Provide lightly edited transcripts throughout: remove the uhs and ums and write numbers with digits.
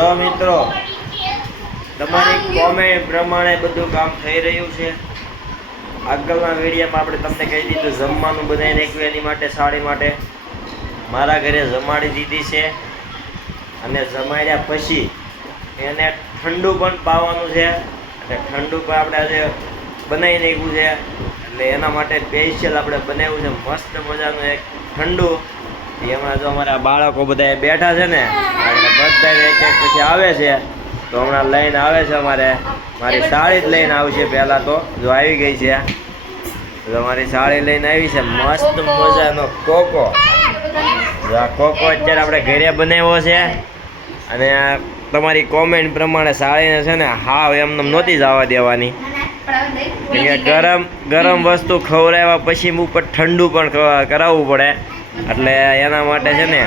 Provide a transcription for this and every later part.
જો મિત્રો તમારી કોમેન્ટ પ્રમાણે બધું કામ થઈ રહ્યું છે. આગળના વિડીયોમાં આપણે તમને કહી દીધું જમવાનું બનાવી નાખ્યું એની માટે સાડી માટે મારા ઘરે જમાડી દીધી છે અને જમાડ્યા પછી એને ઠંડુ પણ પાવાનું છે અને ઠંડુ પણ આપણે આજે બનાવી નાખ્યું છે એટલે એના માટે સ્પેશિયલ આપણે બનાવ્યું છે મસ્ત મજાનું એક ઠંડુ. હમણાં જો અમારા બાળકો બધા બેઠા છે ને બધા એક એક પછી આવે છે તો હમણાં લઈને આવે છે મારી સાડી જ લઈને આવશે. પહેલાં તો જો આવી ગઈ છે તો મારી સાડી લઈને આવી છે મસ્ત મજાનો કોકો. આ કોકો અત્યારે આપણે ઘરે બનાવ્યો છે અને તમારી કોમેન્ટ પ્રમાણે સાડીને છે ને હાવ એમને નહોતી જવા દેવાની. ગરમ ગરમ વસ્તુ ખવડાવ્યા પછી ઉપર ઠંડુ પણ કરાવવું પડે એટલે એના માટે છે ને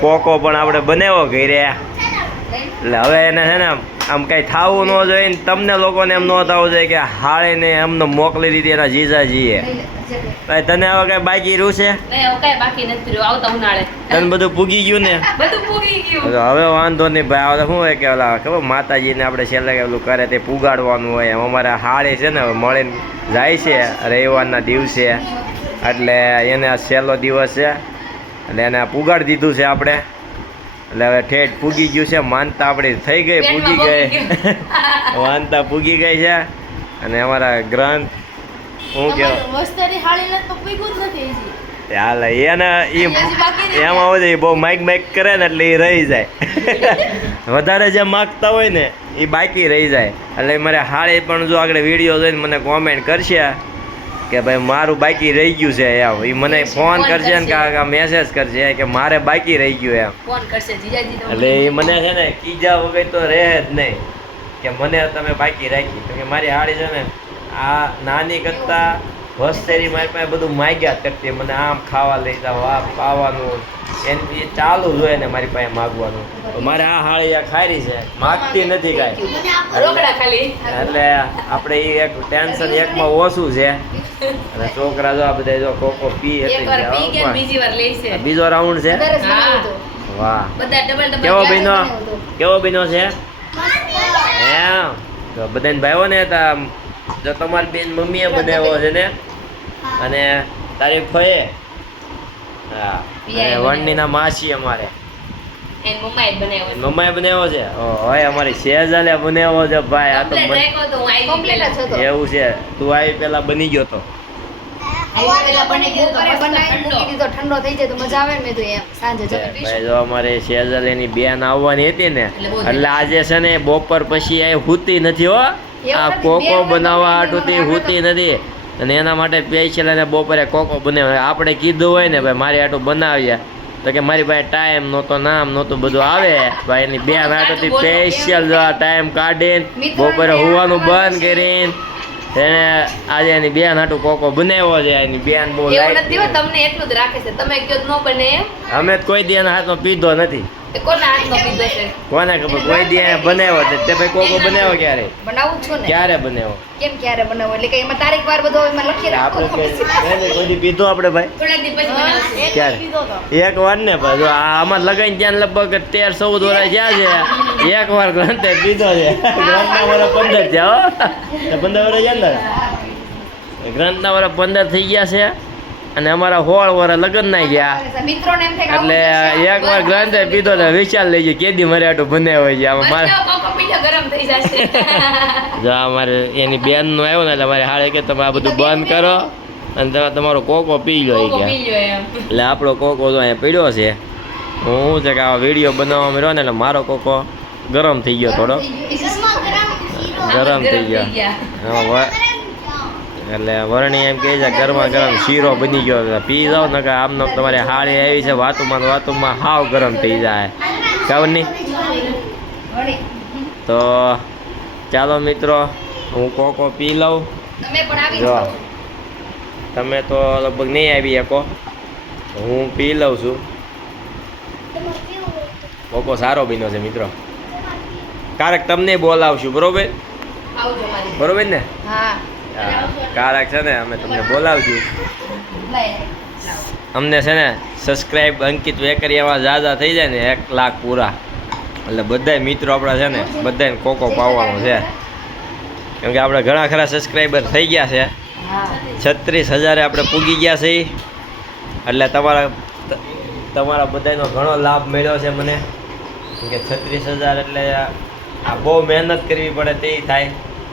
કોકો પણ આપણે બનાવ્યો ઘરે. એટલે હવે એને છે ને આમ કંઈ થવું ન જોઈએ ને તમને લોકોને એમ ન થવું જોઈએ કે હાળીને એમને મોકલી દીધી એના જીજાજીએ. તને હવે કઈ બાકી રહ્યું છે? તને બધું પૂગી ગયું ને? હવે વાંધો નહીં ભાઈ. હવે શું હોય કે ઓલા ખબર માતાજીને આપણે છેલ્લે ઓલું કરે તે પુગાડવાનું હોય. અમારે હાળી છે ને મળીને જાય છે રવિવારના દિવસે એટલે એને આ છેલ્લો દિવસ છે એટલે એને પુગાડી દીધું છે આપણે. એટલે હવે ઠેઠ પૂગી ગયું છે. માનતા આપણી થઈ ગઈ, પૂગી ગઈ માનતા પૂગી ગઈ છે. અને અમારા ગ્રંથ શું કહેવાય હાલ એને એમાં હોય એ બહુ માઇક કરે ને એટલે એ રહી જાય. વધારે જે માગતા હોય ને એ બાકી રહી જાય. એટલે મારે હાળી પણ જો આગળ વિડીયો જોઈને મને કોમેન્ટ કરશે કે ભાઈ મારું બાકી રહી ગયું છે એમ. એ મને ફોન કરશે ને કે મેસેજ કરશે કે મારે બાકી રહી ગયું એમ. એટલે એ મને છે ને કીજા વગર તો રહે જ નહીં કે મને તમે બાકી રાખી. કેમ કે મારી હાળી છે ને આ નાની કરતા વસ્તેરી મારી પાસે બધું માગ્યા કરતી. મને આમ ખાવા લઈ જાવ આ પાવાનું એની ચાલુ જ હોય ને મારી પાસે માગવાનું. મારે આ હાળી આ ખારી છે માગતી નથી કાંઈ. એટલે આપણે એ એક ટેન્શન એકમાં ઓછું છે. અને છોકરા જો આ બધા જો કોકો પી બીજો રાઉન્ડ છે. વાહ કેવો બન્યો છે એમ. તો બધાને ભાઈઓ ને જો તમારી બેન મમ્મીએ બનાવ્યો છે ને અને તારી ફઈએ હા વણનીના માસી અમારે મમ્માએ બનાવ્યો છે. હોય અમારી શેજાલે બનાવ્યો છે ભાઈ. આ તો એવું છે તું આવી પેલા બની ગયો તો અમારે શેજાલેની બેન આવવાની હતી ને એટલે આજે છે ને બપોર પછી આ હુતી નથી હો. આ કોકો બનાવવા હાટુથી હુતી નથી અને એના માટે સ્પેશિયલ અને બપોરે કોકો બનાવ્યો. આપણે કીધું હોય ને ભાઈ મારી હાટું બનાવ્યા તો કે મારી પાસે ટાઈમ નહોતો નામ નહોતું બધું આવે ભાઈ એની બેન હાટુથી સ્પેશિયલ ટાઈમ કાઢીને બપોરે હોવાનું બંધ કરીને એને આજે એની બેન હાટું કોકો બનાવ્યો છે. એની બેન બહુ તમને એટલું જ રાખે છે. તમે કયો ન બને અમે કોઈ દી એના હાથમાં પીધો નથી. કોને ખબર કોઈ દી બનાવ્યો તે ભાઈ કોકો બનાવ્યો ક્યારે બનાવું છું ને ક્યારે બનાવ્યો કેમ ક્યારે બનાવો એટલે કે એમાં તારીખ વાર બધું એમાં લખી રાખો. આપણે કોઈ દી પીધો આપણે ભાઈ થોડા દી પછી ક્યારે એક વાર ને ભાઈ આમાં લગાઈને ત્યાં લગભગ 13-14 વર્ષ જ્યાં છે એક વાર ગ્રંથે પીધો છે. ગ્રંથના વર્ષ 15 થયા હો 15 વર્ષ ગયા ને ગ્રંથના વર્ષ 15 થઈ ગયા છે અને અમારા 16 વર્ષ લગ્ન ના ગયા એટલે એક વાર ગ્રંથે પીધો તો વિચાર લઈ ગયો કેદી મારે આટલું બનાવ્યો છે. આમાં જો અમારે એની બેન નું આવ્યો ને એટલે મારે હાળે કે તમે આ બધું બંધ કરો અને તમે તમારો કોકો પી લો એટલે આપણો કોકો તો અહીંયા પીડ્યો છે. હું છે કે આ વિડીયો બનાવવામાં રહ્યો ને એટલે મારો કોકો ગરમ થઈ ગયો થોડો ગરમ થઈ ગયો એટલે વરણી એમ કહે છે ગરમા ગરમ શીરો બની ગયો પી જાઓ ને કે આમને તમારે હાળી આવી છે વાતુમાં હાવ ગરમ થઈ જાય ખબર નહીં. તો ચાલો મિત્રો હું કોકો પી લઉં. જો તમે તો લગભગ નહીં આવી શકો હું પી લઉં છું. કોકો સારો બન્યો છે મિત્રો. ક્યારેક તમને બોલાવશું બરોબર બરોબર ને? હા કારક છે ને અમે તમને બોલાવશું. અમને છે ને સબસ્ક્રાઈબ અંકિત વેકરિયામાં ઝાઝા થઈ જાય ને 1 લાખ પૂરા એટલે બધાય મિત્રો આપણા છે ને બધાને કોકો પાવાનો છે, કેમ કે આપણે ઘણા ખરા સબસ્ક્રાઈબર થઈ ગયા છે, 36,000 આપણે પૂગી ગયા છે, એટલે તમારા બધાનો ઘણો લાભ મળ્યો છે મને, કે 36,000 એટલે આ બહુ મહેનત કરવી પડે તે થાય,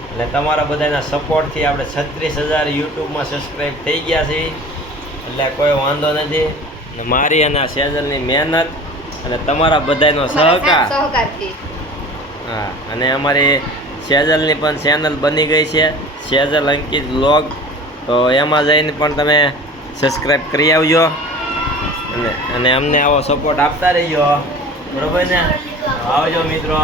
એટલે તમારા બધાના સપોર્ટથી આપણે 36,000 યુટ્યુબમાં સબસ્ક્રાઈબ થઈ ગયા છે, એટલે કોઈ વાંધો નથી. અને મારી અને આ સેજલની મહેનત અને તમારા બધાનો સહકાર. હા, અને અમારી સેજલની પણ ચેનલ બની ગઈ છે, સેજલ અંકિત વ્લોગ, તો એમાં જઈને પણ તમે સબસ્ક્રાઈબ કરી આવજો અને અમને આવો સપોર્ટ આપતા રહીજો, બરોબર ને? આવજો મિત્રો.